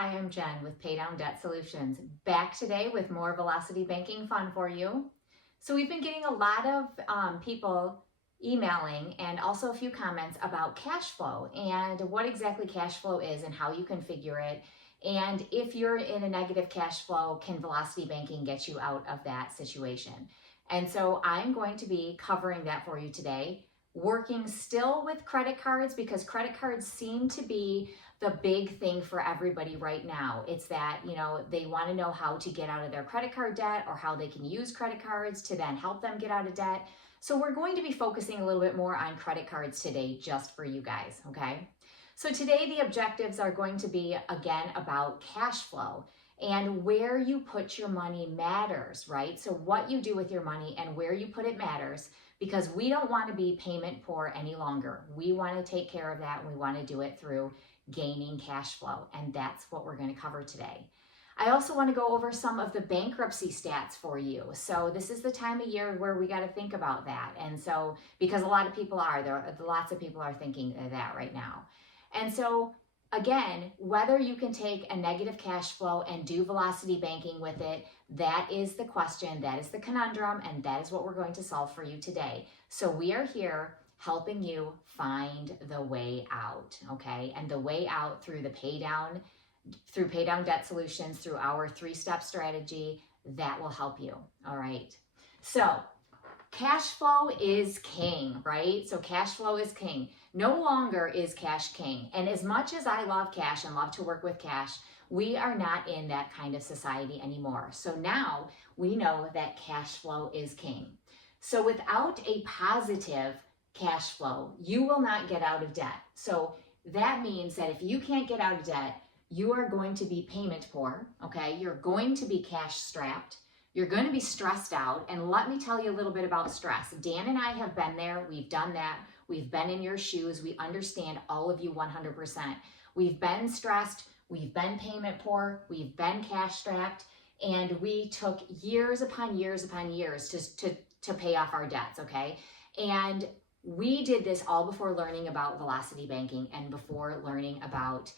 Hi, I'm Jen with Pay Down Debt Solutions, back today with more Velocity Banking fun for you. So we've been getting a lot of people emailing and also a few comments about cash flow and what exactly cash flow is and how you can figure it. And if you're in a negative cash flow, can Velocity Banking get you out of that situation? And so I'm going to be covering that for you today, working still with credit cards because credit cards seem to be the big thing for everybody right now. It's that, they want to know how to get out of their credit card debt or how they can use credit cards to then help them get out of debt. So we're going to be focusing a little bit more on credit cards today just for you guys, okay? So today the objectives are going to be, again, about cash flow and where you put your money matters, right? So what you do with your money and where you put it matters, because we don't want to be payment poor any longer. We want to take care of that and we want to do it through gaining cash flow, and that's what we're going to cover today. I also want to go over some of the bankruptcy stats for you. So this is the time of year where we got to think about that. And so, because lots of people are thinking of that right now. And so again, whether you can take a negative cash flow and do velocity banking with it, that is the question, that is the conundrum, and that is what we're going to solve for you today. So we are here helping you find the way out, okay? And the way out through Pay Down Debt Solutions, through our 3-step strategy, that will help you, all right? So cash flow is king, right? So cash flow is king. No longer is cash king. And as much as I love cash and love to work with cash, we are not in that kind of society anymore. So now we know that cash flow is king. So without a positive cash flow, you will not get out of debt. So that means that if you can't get out of debt, you are going to be payment poor, okay? You're going to be cash strapped. You're going to be stressed out. And let me tell you a little bit about stress. Dan and I have been there. We've done that. We've been in your shoes. We understand all of you 100%. We've been stressed. We've been payment poor. We've been cash strapped. And we took years upon years upon years to pay off our debts, okay? And we did this all before learning about velocity banking and before learning about,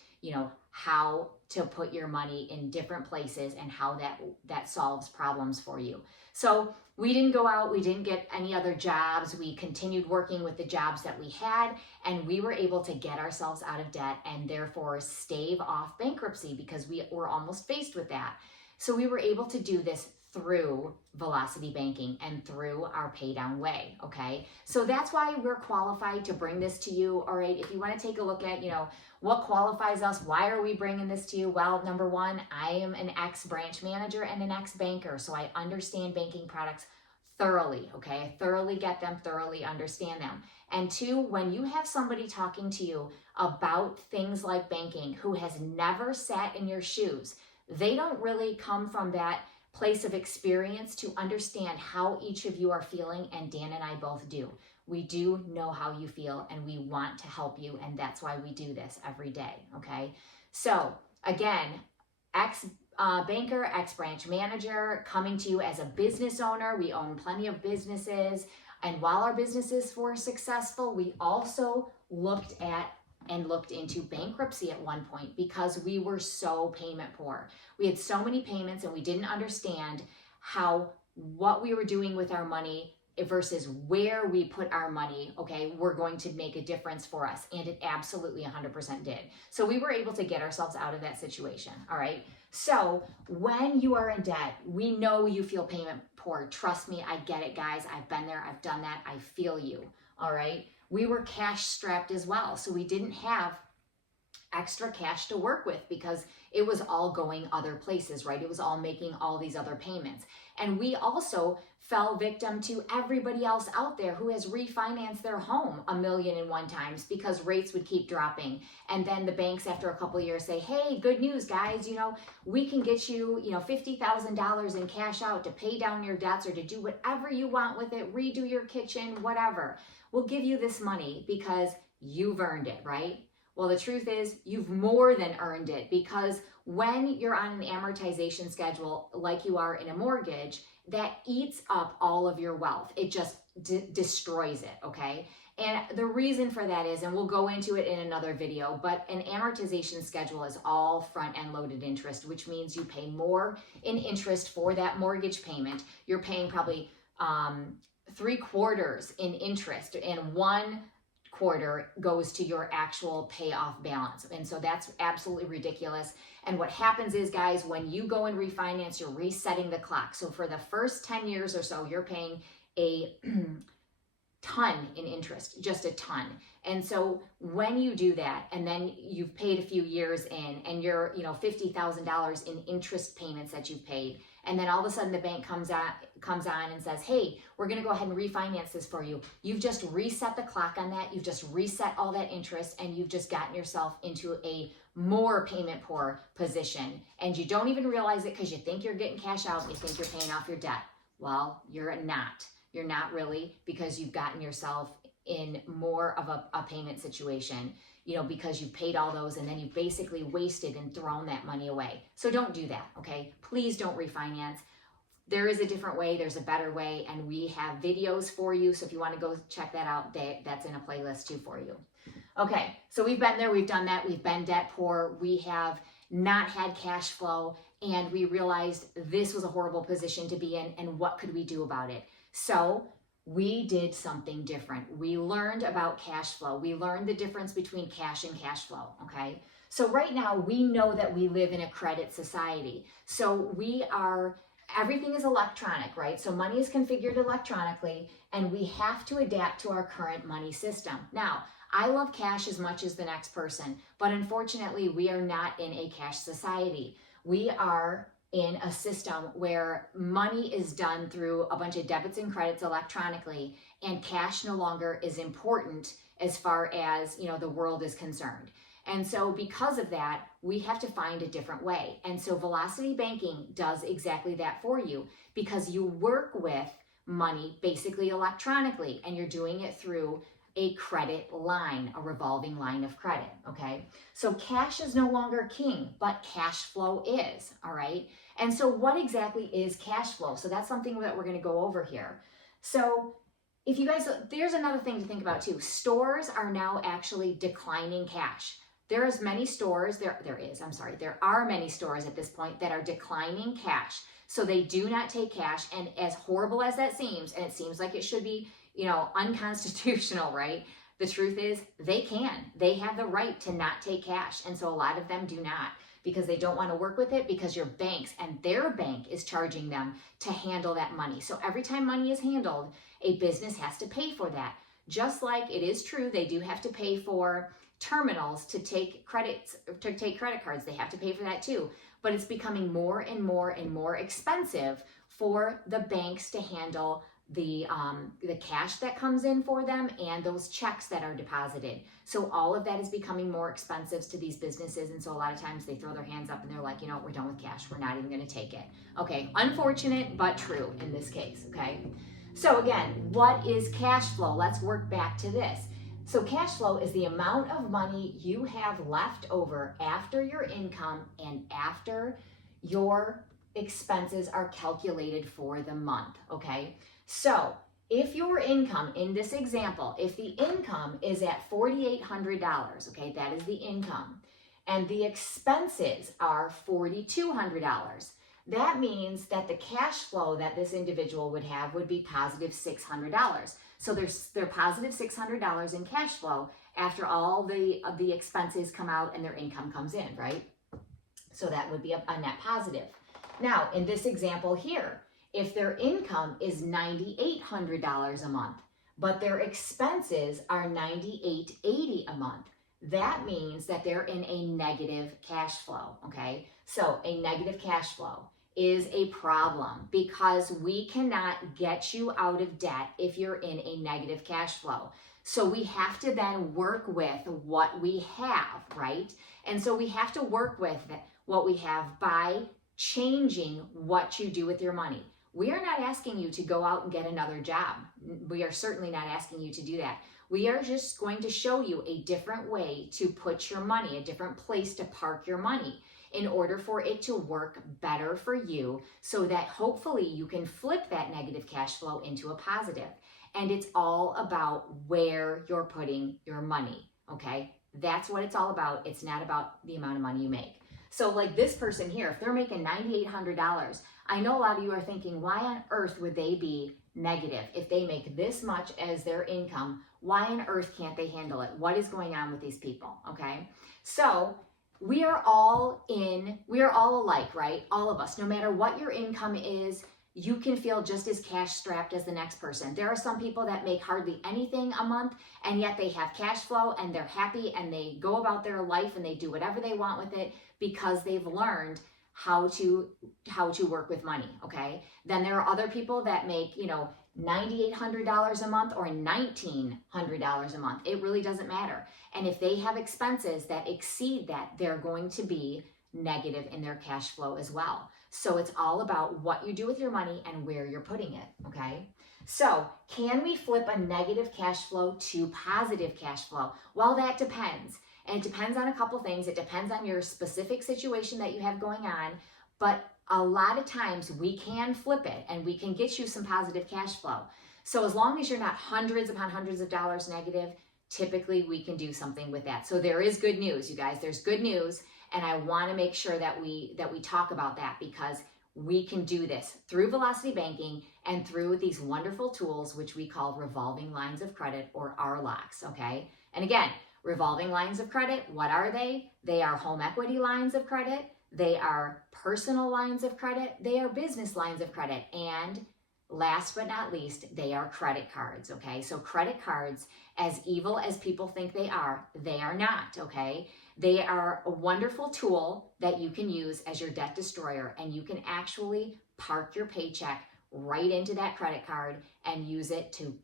how to put your money in different places and how that solves problems for you. So we didn't go out, we didn't get any other jobs. We continued working with the jobs that we had, and we were able to get ourselves out of debt and therefore stave off bankruptcy because we were almost faced with that. So we were able to do this through velocity banking and through our pay down way, okay? So that's why we're qualified to bring this to you, all right? If you want to take a look at, what qualifies us, why are we bringing this to you? Well, number one, I am an ex-branch manager and an ex-banker, so I understand banking products thoroughly, okay? I thoroughly get them, thoroughly understand them. And two, when you have somebody talking to you about things like banking who has never sat in your shoes, they don't really come from that place of experience to understand how each of you are feeling, and Dan and I both do. We do know how you feel and we want to help you, and that's why we do this every day, okay? So again, ex-banker, ex-branch manager, coming to you as a business owner. We own plenty of businesses, and while our businesses were successful, we also looked into bankruptcy at one point because we were so payment poor. We had so many payments and we didn't understand what we were doing with our money versus where we put our money, okay, were going to make a difference for us. And it absolutely 100% did. So we were able to get ourselves out of that situation, all right? So when you are in debt, we know you feel payment poor. Trust me, I get it, guys. I've been there, I've done that, I feel you, all right? We were cash strapped as well. So we didn't have extra cash to work with because it was all going other places, right? It was all making all these other payments. And we also fell victim to everybody else out there who has refinanced their home 1,000,001 times because rates would keep dropping. And then the banks after a couple of years say, hey, good news, guys, we can get you, $50,000 in cash out to pay down your debts or to do whatever you want with it, redo your kitchen, whatever. We'll give you this money because you've earned it, right? Well, the truth is you've more than earned it, because when you're on an amortization schedule like you are in a mortgage, that eats up all of your wealth. It just destroys it, okay? And the reason for that is, and we'll go into it in another video, but an amortization schedule is all front-end loaded interest, which means you pay more in interest for that mortgage payment. You're paying probably 3/4 in interest, and 1/4 goes to your actual payoff balance. And so that's absolutely ridiculous. And what happens is, guys, when you go and refinance, you're resetting the clock. So for the first 10 years or so, you're paying a ton in interest, just a ton. And so when you do that, and then you've paid a few years in, and you're, $50,000 in interest payments that you've paid, and then all of a sudden the bank comes on and says, hey, we're going to go ahead and refinance this for you. You've just reset the clock on that. You've just reset all that interest, and you've just gotten yourself into a more payment poor position. And you don't even realize it because you think you're getting cash out. You think you're paying off your debt. Well, you're not. You're not really, because you've gotten yourself in more of a payment situation, because you've paid all those, and then you've basically wasted and thrown that money away. So don't do that, okay? Please don't refinance. There is a different way. There's a better way, and we have videos for you. So if you want to go check that out, that's in a playlist too for you. Okay, so we've been there. We've done that. We've been debt poor. We have not had cash flow, and we realized this was a horrible position to be in, and what could we do about it? So we did something different. We learned about cash flow. We learned the difference between cash and cash flow, okay? So right now we know that we live in a credit society. So everything is electronic, right? So money is configured electronically, and we have to adapt to our current money system. Now, I love cash as much as the next person, but unfortunately we are not in a cash society. We are in a system where money is done through a bunch of debits and credits electronically, and cash no longer is important as far as, the world is concerned. And so because of that, we have to find a different way. And so Velocity Banking does exactly that for you, because you work with money basically electronically, and you're doing it through a credit line, a revolving line of credit, okay? So cash is no longer king, but cash flow is, all right? And so what exactly is cash flow? So that's something that we're gonna go over here. So if you guys, there's another thing to think about too. Stores are now actually declining cash. There are many stores at this point that are declining cash. So they do not take cash, and as horrible as that seems, and it seems like it should be, unconstitutional, right? The truth is they have the right to not take cash. And so a lot of them do not, because they don't want to work with it, because your banks and their bank is charging them to handle that money. So every time money is handled, a business has to pay for that. Just like it is true, they do have to pay for terminals to take credit cards. They have to pay for that too. But it's becoming more and more and more expensive for the banks to handle the cash that comes in for them and those checks that are deposited. So all of that is becoming more expensive to these businesses. And so a lot of times they throw their hands up and they're like, we're done with cash. We're not even going to take it. Okay. Unfortunate, but true in this case. Okay. So again, what is cash flow? Let's work back to this. So cash flow is the amount of money you have left over after your income and after your expenses are calculated for the month. Okay. So if your income, in this example, if the income is at $4,800, okay, that is the income, and the expenses are $4,200, that means that the cash flow that this individual would have would be positive $600. So they're positive $600 in cash flow after all the expenses come out and their income comes in, right? So that would be a net positive. Now, in this example here, if their income is $9,800 a month, but their expenses are $9,880 a month, that means that they're in a negative cash flow, okay? So a negative cash flow is a problem, because we cannot get you out of debt if you're in a negative cash flow. So we have to then work with what we have, right? And so we have to work with what we have by changing what you do with your money. We are not asking you to go out and get another job. We are certainly not asking you to do that. We are just going to show you a different way to put your money, a different place to park your money, in order for it to work better for you, so that hopefully you can flip that negative cash flow into a positive. And it's all about where you're putting your money, okay? That's what it's all about. It's not about the amount of money you make. So like this person here, if they're making $9,800, I know a lot of you are thinking, why on earth would they be negative? If they make this much as their income, why on earth can't they handle it? What is going on with these people, okay? So we are all alike, right? All of us, no matter what your income is, you can feel just as cash strapped as the next person. There are some people that make hardly anything a month, and yet they have cash flow and they're happy and they go about their life and they do whatever they want with it because they've learned how to work with money, okay? Then there are other people that make, $9,800 a month or $1,900 a month. It really doesn't matter. And if they have expenses that exceed that, they're going to be negative in their cash flow as well. So it's all about what you do with your money and where you're putting it, okay? So can we flip a negative cash flow to positive cash flow? Well, that depends. And it depends on a couple things. It depends on your specific situation that you have going on. But a lot of times we can flip it and we can get you some positive cash flow. So as long as you're not hundreds upon hundreds of dollars negative, typically we can do something with that. So there is good news, you guys. There's good news. And I want to make sure that we talk about that because we can do this through Velocity Banking and through these wonderful tools, which we call revolving lines of credit or RLOCs, okay? And again, revolving lines of credit, what are they? They are home equity lines of credit. They are personal lines of credit. They are business lines of credit. And last but not least, they are credit cards, okay? So credit cards, as evil as people think they are not, okay? They are a wonderful tool that you can use as your debt destroyer, and you can actually park your paycheck right into that credit card and use it to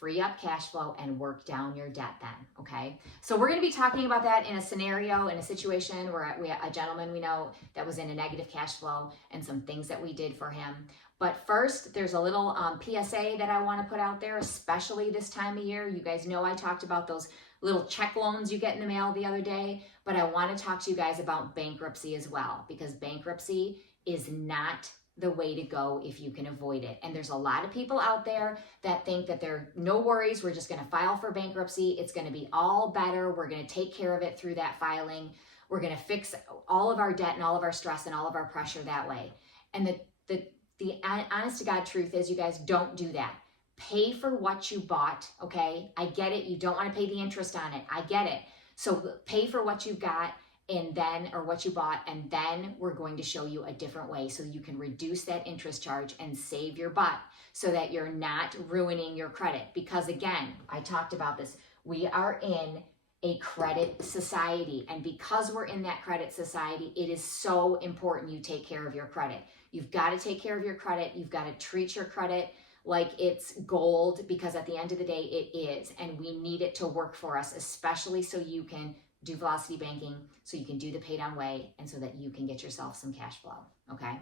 free up cash flow and work down your debt then, okay? So we're gonna be talking about that in a scenario, in a situation where we have a gentleman we know that was in a negative cash flow and some things that we did for him. But first, there's a little PSA that I wanna put out there, especially this time of year. You guys know I talked about those little check loans you get in the mail the other day, but I wanna talk to you guys about bankruptcy as well, because bankruptcy is not the way to go if you can avoid it. And there's a lot of people out there that think that they're no worries, we're just gonna file for bankruptcy, it's gonna be all better, we're gonna take care of it through that filing, we're gonna fix all of our debt and all of our stress and all of our pressure that way. And the honest to God truth is, you guys, don't do that. Pay for what you bought, okay? I get it, you don't wanna pay the interest on it, I get it. So pay for what you've got and then, or what you bought, and then we're going to show you a different way so you can reduce that interest charge and save your butt so that you're not ruining your credit. Because again, I talked about this, we are in a credit society, and because we're in that credit society, it is so important you take care of your credit. You've got to take care of your credit, you've got to treat your credit like it's gold, because at the end of the day, it is, and we need it to work for us, especially so you can do Velocity Banking, so you can do the pay down way, and so that you can get yourself some cash flow, okay?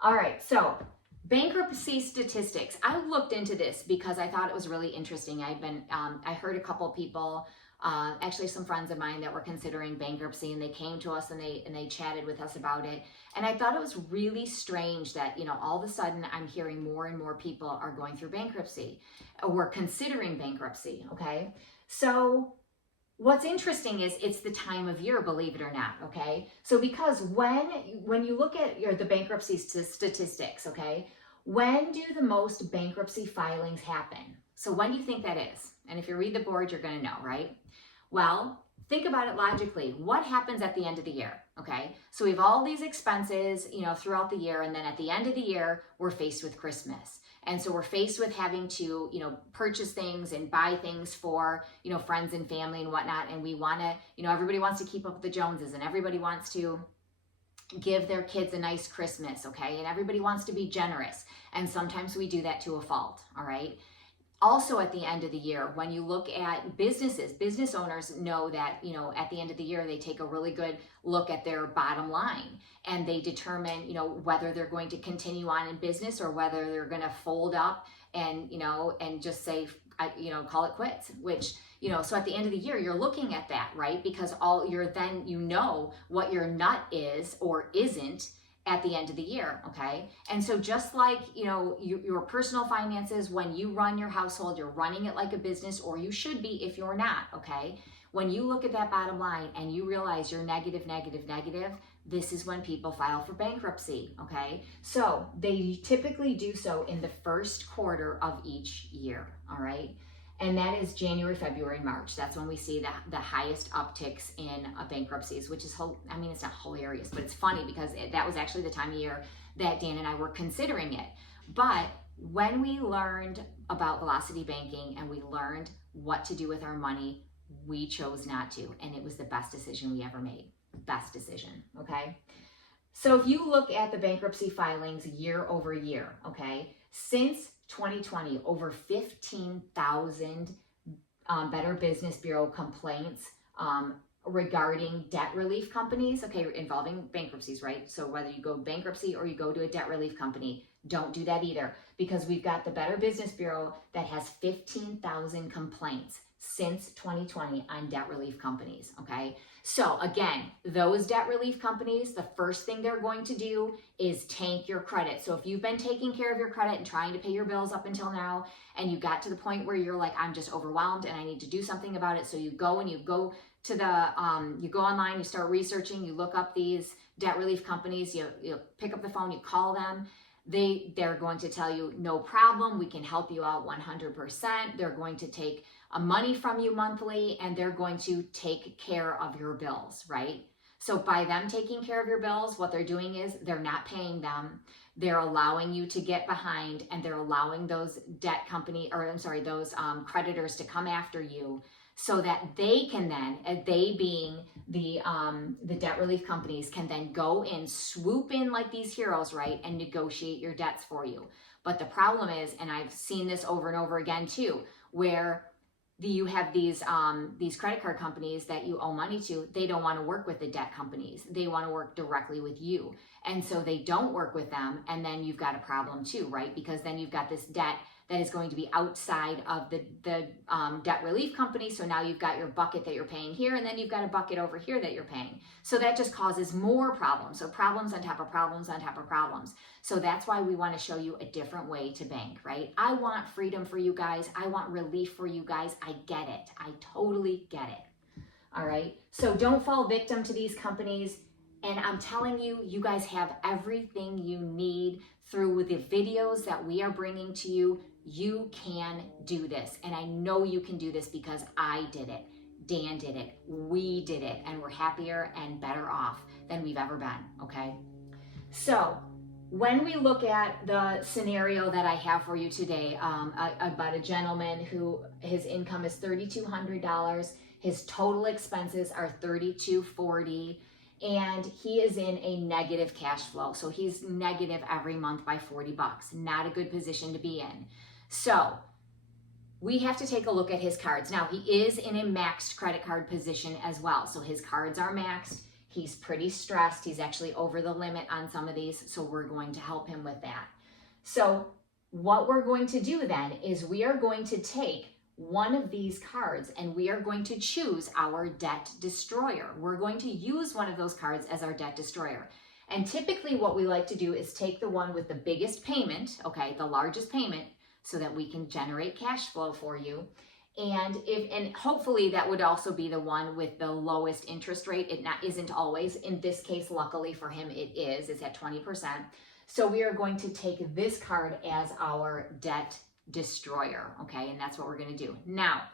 All right, so Bankruptcy Statistics. I looked into this because I thought it was really interesting. I heard a couple people, actually some friends of mine that were considering bankruptcy, and they came to us and they chatted with us about it. And I thought it was really strange that, all of a sudden I'm hearing more and more people are going through bankruptcy or considering bankruptcy, okay? So what's interesting is it's the time of year, believe it or not, okay? So because when you look at the bankruptcy statistics, okay, when do the most bankruptcy filings happen? So when do you think that is? And if you read the board, you're gonna know, right? Well, think about it logically. What happens at the end of the year, okay? So we have all these expenses, throughout the year, and then at the end of the year, we're faced with Christmas. And so we're faced with having to, purchase things and buy things for, friends and family and whatnot. And we want to, everybody wants to keep up with the Joneses, and everybody wants to give their kids a nice Christmas, okay? And everybody wants to be generous. And sometimes we do that to a fault, all right? Also at the end of the year, when you look at businesses, business owners know that, at the end of the year, they take a really good look at their bottom line, and they determine, whether they're going to continue on in business or whether they're going to fold up and, and just say, call it quits, which, so at the end of the year, you're looking at that, right? Because what your nut is or isn't, at the end of the year, okay? And so just like, you know, your personal finances, when you run your household, you're running it like a business, or you should be if you're not, okay? When you look at that bottom line and you realize you're negative, negative, negative, this is when people file for bankruptcy, okay? So they typically do so in the first quarter of each year, all right? And that is January, February, March. That's when we see the highest upticks in bankruptcies, which is, I mean, it's not hilarious, but it's funny because that was actually the time of year that Dan and I were considering it. But when we learned about velocity banking and we learned what to do with our money, we chose not to. And it was the best decision we ever made. Best decision, okay? So if you look at the bankruptcy filings year over year, okay, since 2020, over 15,000 Better Business Bureau complaints regarding debt relief companies, okay, involving bankruptcies, right? So whether you go bankruptcy or you go to a debt relief company, don't do that either, because we've got the Better Business Bureau that has 15,000 complaints since 2020 on debt relief companies, okay? So again, those debt relief companies, the first thing they're going to do is tank your credit. So if you've been taking care of your credit and trying to pay your bills up until now, and you got to the point where you're like, I'm just overwhelmed and I need to do something about it. So you go and you go to the, you go online, you start researching, you look up these debt relief companies, you pick up the phone, you call them. They're going to tell you, no problem, we can help you out 100%. They're going to take money from you monthly, and they're going to take care of your bills, right? So by them taking care of your bills, what they're doing is they're not paying them. They're allowing you to get behind, and they're allowing those those creditors to come after you, so that they can then, they being the debt relief companies, can then go in, swoop in like these heroes, right, and negotiate your debts for you. But the problem is, and I've seen this over and over again too, where you have these credit card companies that you owe money to, they don't want to work with the debt companies. They want to work directly with you. And so they don't work with them, and then you've got a problem too, right? Because then you've got this debt that is going to be outside of the debt relief company. So now you've got your bucket that you're paying here, and then you've got a bucket over here that you're paying. So that just causes more problems. So problems on top of problems on top of problems. So that's why we want to show you a different way to bank, right? I want freedom for you guys. I want relief for you guys. I get it. I totally get it. All right. So don't fall victim to these companies. And I'm telling you, you guys have everything you need through the videos that we are bringing to you. You can do this. And I know you can do this because I did it. Dan did it. We did it. And we're happier and better off than we've ever been. Okay. So when we look at the scenario that I have for you today, about a gentleman who his income is $3,200, his total expenses are $3,240, and he is in a negative cash flow. So he's negative every month by $40. Not a good position to be in. So we have to take a look at his cards. Now, he is in a maxed credit card position as well. So his cards are maxed. He's pretty stressed. He's actually over the limit on some of these. So we're going to help him with that. So what we're going to do then is we are going to take one of these cards and we are going to choose our debt destroyer. We're going to use one of those cards as our debt destroyer. And typically what we like to do is take the one with the biggest payment, okay, the largest payment, so that we can generate cash flow for you. And hopefully that would also be the one with the lowest interest rate. It isn't always. In this case, luckily for him, it is. It's at 20%. So we are going to take this card as our debt destroyer, okay? And that's what we're going to do. Now,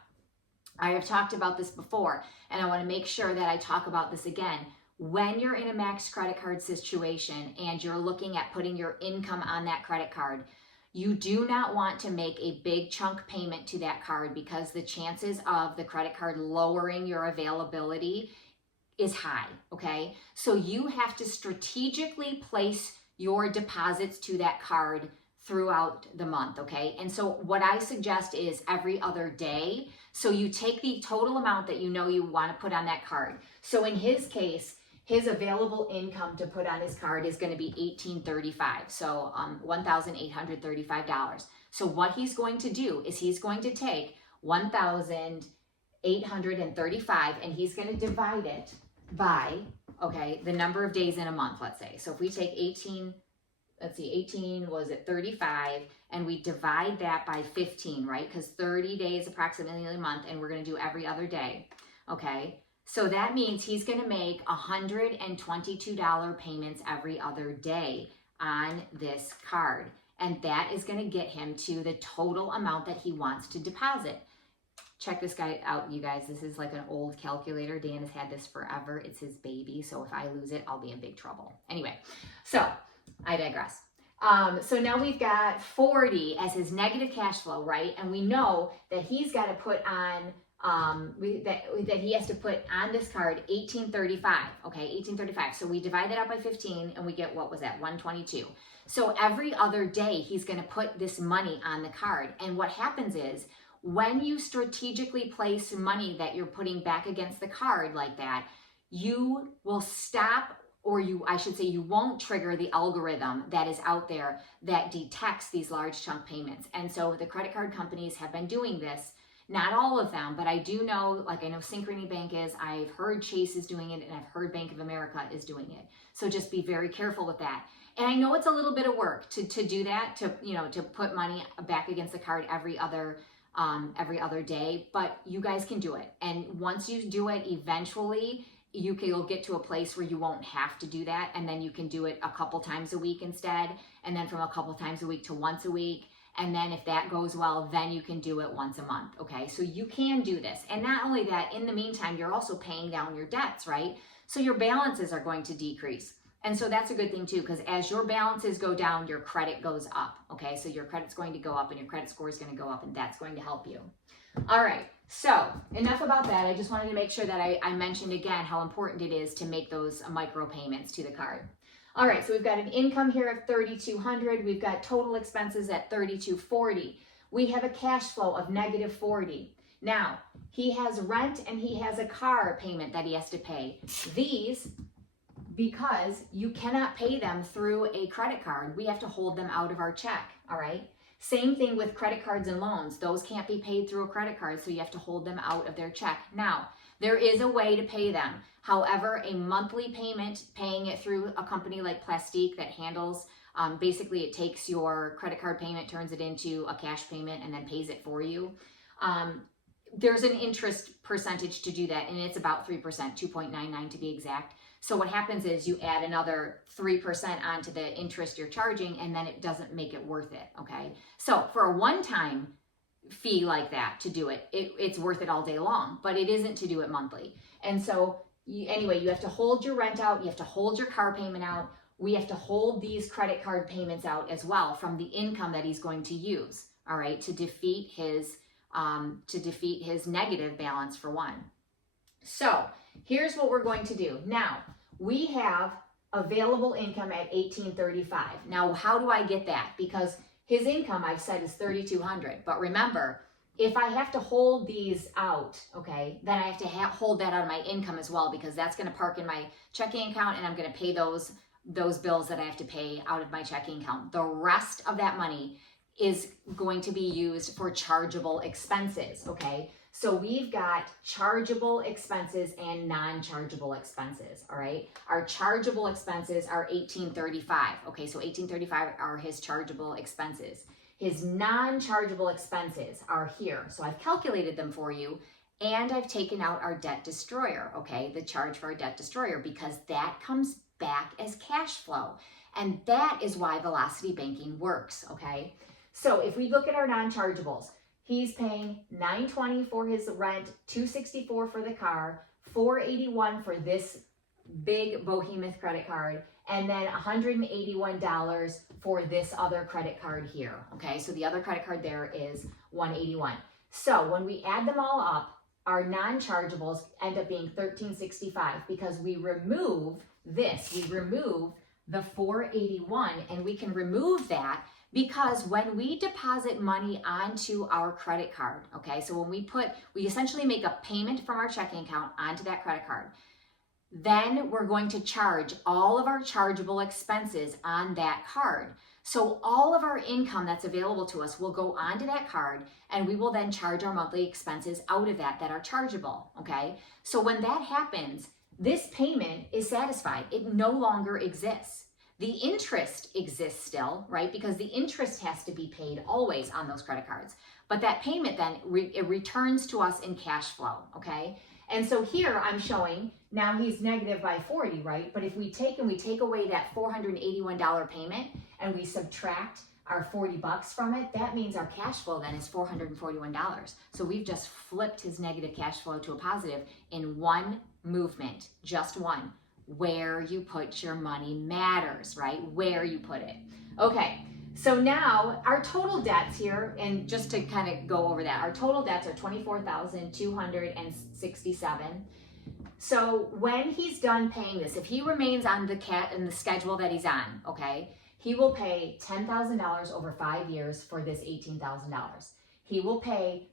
I have talked about this before, and I want to make sure that I talk about this again. When you're in a max credit card situation and you're looking at putting your income on that credit card, you do not want to make a big chunk payment to that card, because the chances of the credit card lowering your availability is high, okay? So you have to strategically place your deposits to that card throughout the month, okay? And so what I suggest is every other day. So you take the total amount that you know you want to put on that card. So in his case, his available income to put on his card is going to be $1,835, so $1,835. So what he's going to do is he's going to take $1,835 and he's going to divide it by, okay, the number of days in a month, let's say. So if we take 18, let's see, 18 was at 35, and we divide that by 15, right? Because 30 days approximately a month, and we're going to do every other day, okay? So that means he's going to make $122 payments every other day on this card. And that is going to get him to the total amount that he wants to deposit. Check this guy out, you guys. This is like an old calculator. Dan has had this forever. It's his baby. So if I lose it, I'll be in big trouble. Anyway, so I digress. So now we've got 40 as his negative cash flow, right? And we know that he's got to put on, that he has to put on this card 1835, okay, 1835. So we divide that out by 15 and we get, what was that, 122. So every other day he's going to put this money on the card. And what happens is when you strategically place money that you're putting back against the card like that, you will stop, or I should say you won't trigger the algorithm that is out there that detects these large chunk payments. And so the credit card companies have been doing this. Not all of them, but I do know, like I know Synchrony Bank is, I've heard Chase is doing it, and I've heard Bank of America is doing it. So just be very careful with that. And I know it's a little bit of work to do that, to put money back against the card every other day, but you guys can do it. And once you do it, eventually you'll get to a place where you won't have to do that, and then you can do it a couple times a week instead, and then from a couple times a week to once a week. And then if that goes well, then you can do it once a month, okay? So you can do this. And not only that, in the meantime, you're also paying down your debts, right? So your balances are going to decrease. And so that's a good thing too, because as your balances go down, your credit goes up, okay? So your credit's going to go up and your credit score is going to go up, and that's going to help you. All right, so enough about that. I just wanted to make sure that I mentioned again how important it is to make those micro payments to the card. All right, so we've got an income here of $3,200. We've got total expenses at $3,240. We have a cash flow of -$40. Now, he has rent and he has a car payment that he has to pay. These, because you cannot pay them through a credit card, we have to hold them out of our check, all right? Same thing with credit cards and loans. Those can't be paid through a credit card, so you have to hold them out of their check. Now, there is a way to pay them. However, a monthly payment, paying it through a company like Plastique that handles, basically it takes your credit card payment, turns it into a cash payment, and then pays it for you. There's an interest percentage to do that, and it's about 3%, 2.99 to be exact. So what happens is you add another 3% onto the interest you're charging, and then it doesn't make it worth it, okay? So for a one-time fee like that to do it, it's worth it all day long, but it isn't to do it monthly. And so anyway, you have to hold your rent out, you have to hold your car payment out, we have to hold these credit card payments out as well from the income that he's going to use, all right, to defeat his negative balance for one. So here's what we're going to do. Now, we have available income at $1,835. Now, how do I get that? Because his income, I've said, is $3,200. But remember, if I have to hold these out, okay, then I have to hold that out of my income as well, because that's going to park in my checking account, and I'm going to pay those bills that I have to pay out of my checking account. The rest of that money is going to be used for chargeable expenses, okay? So we've got chargeable expenses and non-chargeable expenses, all right? Our chargeable expenses are $1,835, okay? So $1,835 are his chargeable expenses. His non-chargeable expenses are here. So I've calculated them for you, and I've taken out our debt destroyer, okay? The charge for our debt destroyer, because that comes back as cash flow. And that is why velocity banking works, okay? So if we look at our non-chargeables, he's paying $920 for his rent, $264 for the car, $481 for this big behemoth credit card, and then $181 for this other credit card here, okay? So the other credit card there is $181. So when we add them all up, our non-chargeables end up being $1,365 because we remove this. We remove the $481, and we can remove that because when we deposit money onto our credit card, okay, so when we essentially make a payment from our checking account onto that credit card, then we're going to charge all of our chargeable expenses on that card. So all of our income that's available to us will go onto that card, and we will then charge our monthly expenses out of that are chargeable, okay? So when that happens, this payment is satisfied. It no longer exists. The interest exists still, right? Because the interest has to be paid always on those credit cards. But that payment then, it returns to us in cash flow, okay? And so here I'm showing, now he's negative by 40, right? But if we take away that $481 payment and we subtract our 40 bucks from it, that means our cash flow then is $441. So we've just flipped his negative cash flow to a positive in one movement, just one. Where you put your money matters, right? Where you put it. Okay, so now our total debts here, and just to kind of go over that, our total debts are $24,267. So when he's done paying this, if he remains on the schedule that he's on, okay, he will pay $10,000 over 5 years for this $18,000. He will pay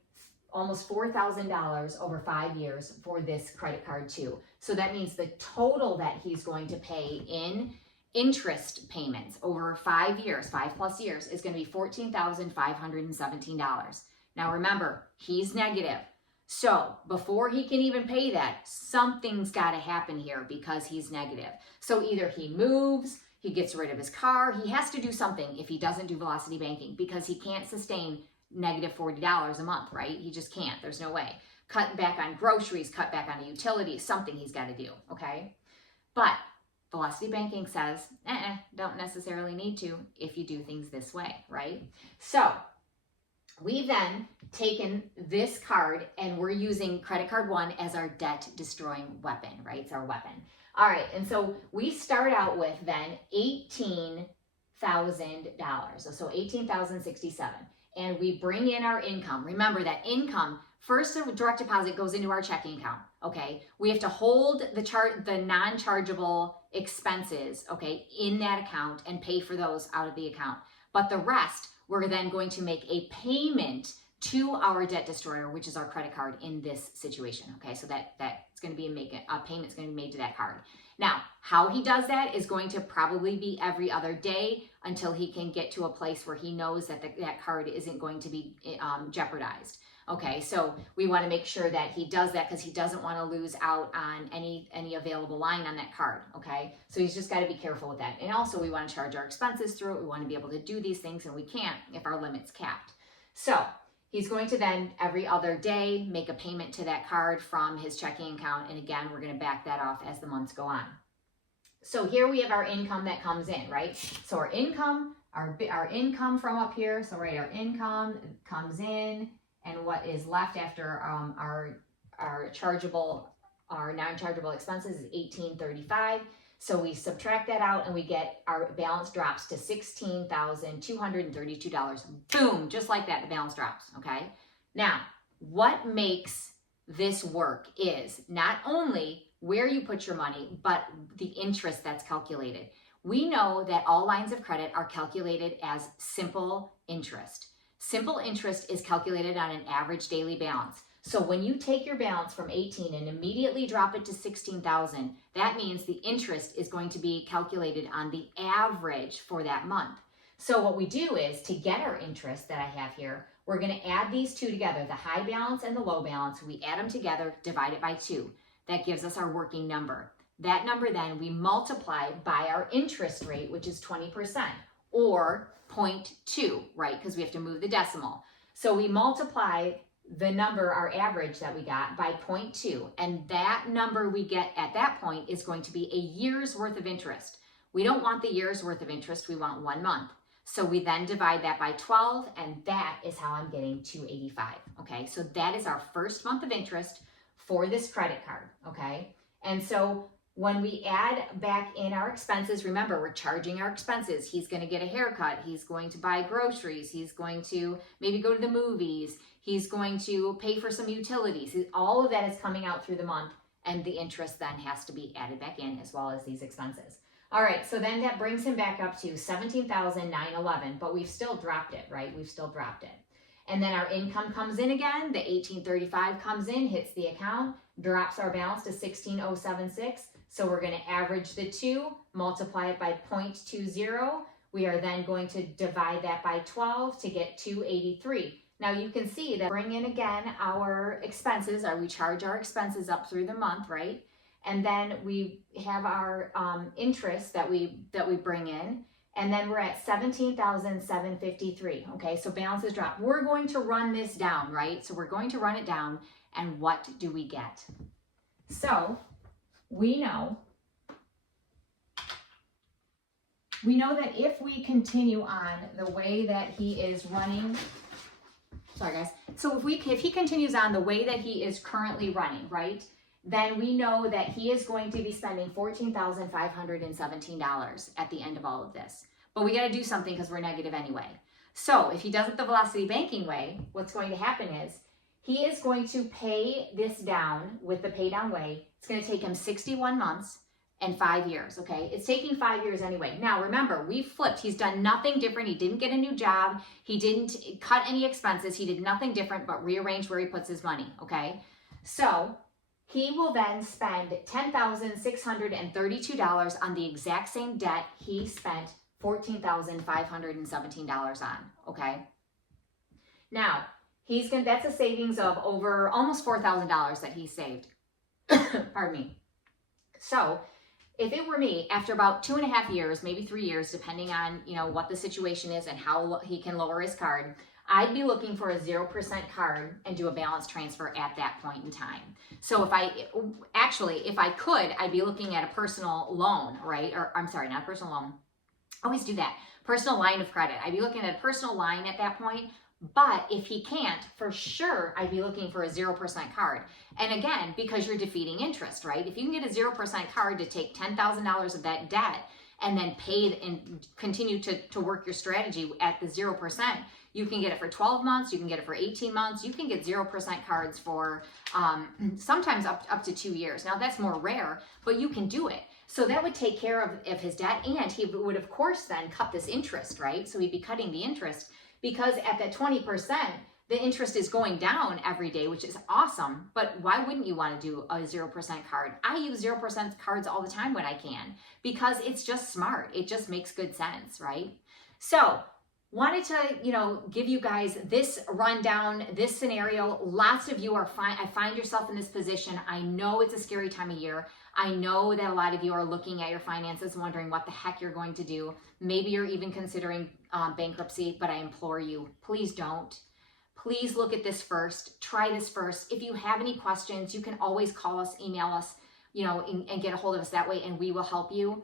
almost $4,000 over 5 years for this credit card too. So that means the total that he's going to pay in interest payments over 5 years, 5+ years, is going to be $14,517. Now remember, he's negative. So before he can even pay that, something's got to happen here because he's negative. So either he moves, he gets rid of his car, he has to do something if he doesn't do velocity banking, because he can't sustain negative $40 a month, right? He just can't. There's no way. Cut back on groceries, cut back on utilities, something he's got to do, okay? But velocity banking says, don't necessarily need to if you do things this way, right? So we've then taken this card and we're using credit card 1 as our debt destroying weapon, right? It's our weapon. All right, and so we start out with then $18,000. So $18,067. And we bring in our income. Remember that income, first a direct deposit goes into our checking account, okay? We have to hold the non-chargeable expenses, okay, in that account and pay for those out of the account. But the rest, we're then going to make a payment to our debt destroyer, which is our credit card in this situation, okay? So that's going to be a payment's going to be made to that card. Now, how he does that is going to probably be every other day until he can get to a place where he knows that that card isn't going to be jeopardized. Okay, so we want to make sure that he does that because he doesn't want to lose out on any available line on that card, okay? So he's just got to be careful with that. And also we want to charge our expenses through it. We want to be able to do these things, and we can't if our limit's capped. So he's going to then every other day make a payment to that card from his checking account. And again, we're going to back that off as the months go on. So here we have our income that comes in, right? So our income from up here, so right, our income comes in, and what is left after our non-chargeable expenses is $1,835. So we subtract that out and we get our balance drops to $16,232. Boom, just like that, the balance drops, okay? Now, what makes this work is not only where you put your money, but the interest that's calculated. We know that all lines of credit are calculated as simple interest. Simple interest is calculated on an average daily balance. So when you take your balance from 18 and immediately drop it to 16,000, that means the interest is going to be calculated on the average for that month. So what we do is, to get our interest that I have here, we're going to add these two together, the high balance and the low balance. We add them together, divide it by 2. That gives us our working number. That number then we multiply by our interest rate, which is 20%, or 0.2, right? Because we have to move the decimal. So we multiply the number, our average that we got, by 0.2. And that number we get at that point is going to be a year's worth of interest. We don't want the year's worth of interest. We want 1 month. So we then divide that by 12, and that is how I'm getting $285. Okay, so that is our first month of interest for this credit card. Okay, and so when we add back in our expenses, remember, we're charging our expenses. He's going to get a haircut. He's going to buy groceries. He's going to maybe go to the movies. He's going to pay for some utilities. All of that is coming out through the month, and the interest then has to be added back in, as well as these expenses. All right, so then that brings him back up to $17,911, but we've still dropped it, right? We've still dropped it. And then our income comes in again. The $1,835 comes in, hits the account, drops our balance to $16,076. So we're going to average the 2, multiply it by 0.20. We are then going to divide that by 12 to get $283. Now you can see that bring in again our expenses, or we charge our expenses up through the month, right? and then we have our interest that we bring in, and then we're at $17,753. Okay, so balances drop. We're going to run this down, right? So we're going to run it down, and what do we get? So we know that if we continue on the way that he is running, sorry guys, so if he continues on the way that he is currently running, right, then we know that he is going to be spending $14,517 at the end of all of this. But we got to do something because we're negative anyway. So if he does it the velocity banking way, what's going to happen is he is going to pay this down with the pay down way. It's going to take him 61 months and 5 years, okay? It's taking 5 years anyway. Now, remember, we flipped. He's done nothing different. He didn't get a new job. He didn't cut any expenses. He did nothing different but rearrange where he puts his money, okay? So he will then spend $10,632 on the exact same debt he spent $14,517 on, okay? Now, that's a savings of over almost $4,000 that he saved. Pardon me. So if it were me, after about 2.5 years, maybe 3 years, depending on, you know, what the situation is and how he can lower his card, I'd be looking for a 0% card and do a balance transfer at that point in time. So if I could, I'd be looking at a personal loan, right? Or I'm sorry, not a personal loan. Always do that. Personal line of credit. I'd be looking at a personal line at that point. But if he can't, for sure, I'd be looking for a 0% card. And again, because you're defeating interest, right? If you can get a 0% card to take $10,000 of that debt and then pay and continue to work your strategy at the 0%, you can get it for 12 months, you can get it for 18 months, you can get 0% cards for sometimes up to 2 years. Now that's more rare, but you can do it. So that would take care of his debt, and he would of course then cut this interest, right? So he'd be cutting the interest, because at that 20%, the interest is going down every day, which is awesome. But why wouldn't you want to do a 0% card? I use 0% cards all the time when I can, because it's just smart. It just makes good sense, right? So wanted to, give you guys this rundown, this scenario. Lots of you I find yourself in this position. I know it's a scary time of year. I know that a lot of you are looking at your finances, wondering what the heck you're going to do. Maybe you're even considering bankruptcy, but I implore you, please don't. Please look at this first. Try this first. If you have any questions, you can always call us, email us, and get a hold of us that way, and we will help you.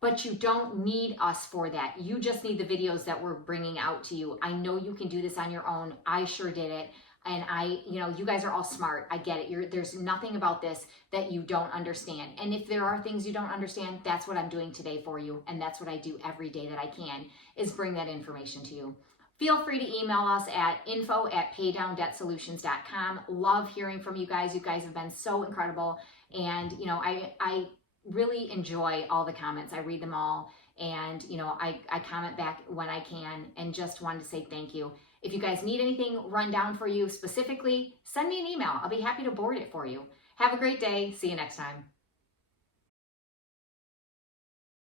But you don't need us for that. You just need the videos that we're bringing out to you. I know you can do this on your own. I sure did it. And you guys are all smart. I get it. There's nothing about this that you don't understand. And if there are things you don't understand, that's what I'm doing today for you. And that's what I do every day that I can, is bring that information to you. Feel free to email us at info@paydowndebtsolutions.com. Love hearing from you guys. You guys have been so incredible. And, I really enjoy all the comments. I read them all. And, I comment back when I can, and just wanted to say thank you. If you guys need anything run down for you specifically, send me an email. I'll be happy to board it for you. Have a great day. See you next time.